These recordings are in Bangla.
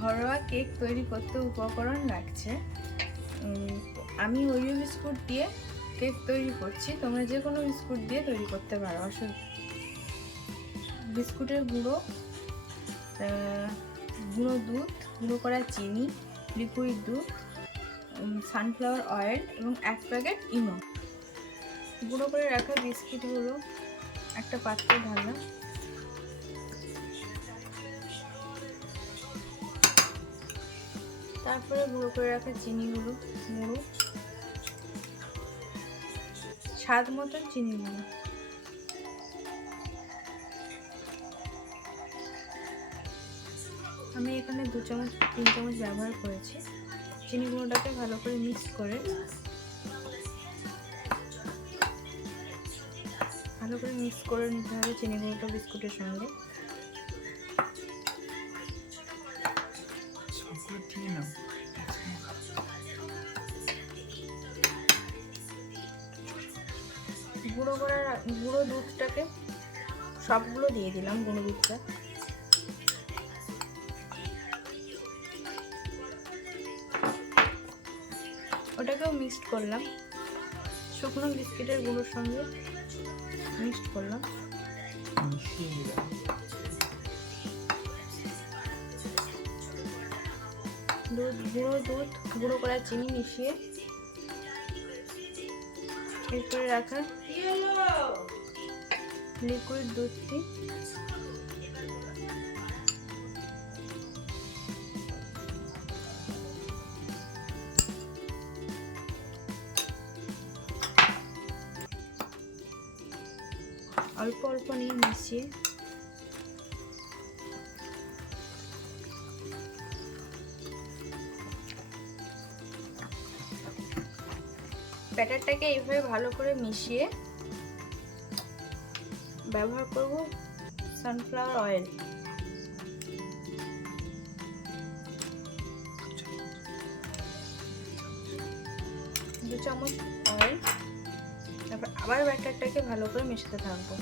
ঘরোয়া কেক তৈরি করতে উপকরণ লাগছে। আমি ওরিও বিস্কুট দিয়ে কেক তৈরি করছি, তোমরা যে কোনো বিস্কুট দিয়ে তৈরি করতে পারো। বিস্কুটের গুঁড়ো, গুঁড়ো দুধ, গুঁড়ো করা চিনি, লিকুইড দুধ, সানফ্লাওয়ার অয়েল এবং 1 প্যাকেট ইনো। গুঁড়ো করে রাখা বিস্কিটগুলো একটা পাত্রে ঢাললাম। তারপরে গুঁড়ো করে রাখা চিনিগুলো, স্বাদ মতন চিনিগুলো, আমি এখানে 2 চামচ 3 চামচ ব্যবহার করেছি। চিনি গুঁড়োটাকে ভালো করে মিক্স করে নিতে হবে চিনি গুঁড়োটা বিস্কুটের সঙ্গে। গুঁড়ো দুধটাকে সবগুলো দিয়ে দিলাম, গুঁড়ো দুধটা। ওটাকেও মিক্সড করলাম, শুকনো বিস্কিটের গুঁড়োর সঙ্গে মিক্সড করলাম। গুঁড়ো করা চিনি মিশিয়ে এরপরে রাখা লিকুইড দুধটি অল্প অল্প নিয়ে মিশিয়ে ব্যাটারটাকে এইভাবে ভালো করে মিশিয়ে ব্যবহার করব সানফ্লাওয়ার অয়েল। দু চামচ অয়েল। তারপর আবার ব্যাটারটাকে ভালো করে মেশাতে থাকবো।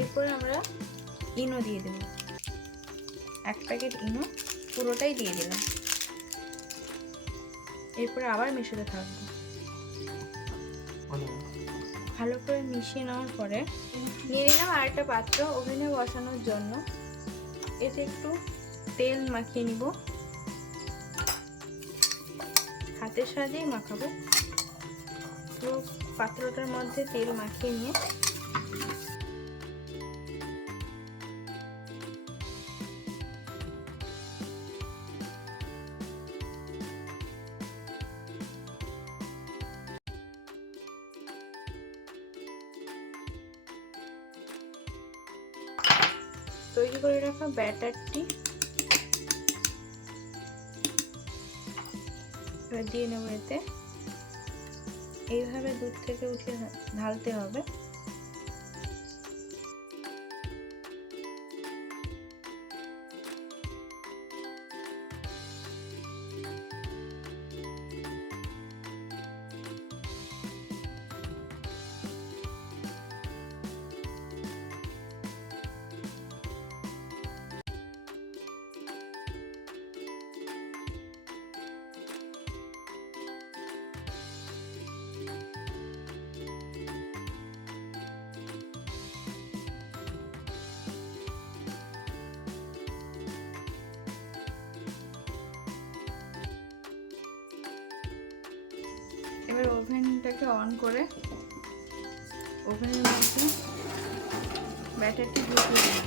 এরপরে আমরা ইনো দিয়ে দেব, 1 প্যাকেট ইনো পুরোটাই দিয়ে দিলাম। এরপরে আবার মেশাতে থাকবো। ভালো করে মিশিয়ে নেওয়ার পরে নিয়ে নিলাম আরেকটা পাত্র ওভেনে বসানোর জন্য। এতে একটু তেল মাখিয়ে নিব, হাতের সাহায্যেই মাখাবো। পুরো পাত্রটার মধ্যে তেল মাখিয়ে নিয়ে তৈরি করে রাখা ব্যাটারটি দিয়ে নেব। এতে এইভাবে দুধ থেকে উঠিয়ে ঢালতে হবে। এবার ওভেনটাকে অন করে ওভেনের মধ্যে ব্যাটারটি ঢুকিয়ে দিলাম।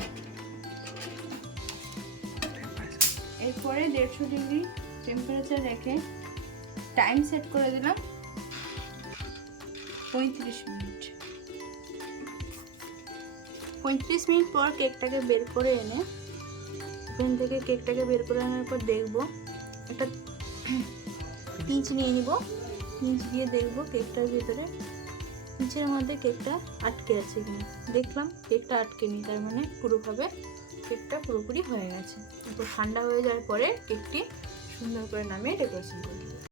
এরপরে 150 ডিগ্রি টেম্পারেচার রেখে টাইম সেট করে দিলাম 35 মিনিট। 35 মিনিট পর কেকটাকে বের করে এনে ওভেন থেকে কেকটাকে বের করে আনার পর দেখব, একটা পিঞ্চ নিয়ে নিব। পিঞ্চ দিয়ে দেখব কেকটার ভিতরে পিঞ্চের মধ্যে কেকটা আটকে আছে কিনা। দেখলাম কেকটা আটকে নি, তার মানে কেকটা পুরোপুরি হয়ে গেছে। তো ঠান্ডা হয়ে যাওয়ার পরে কেকটি সুন্দর করে নামিয়ে ডেকোরেশন করব।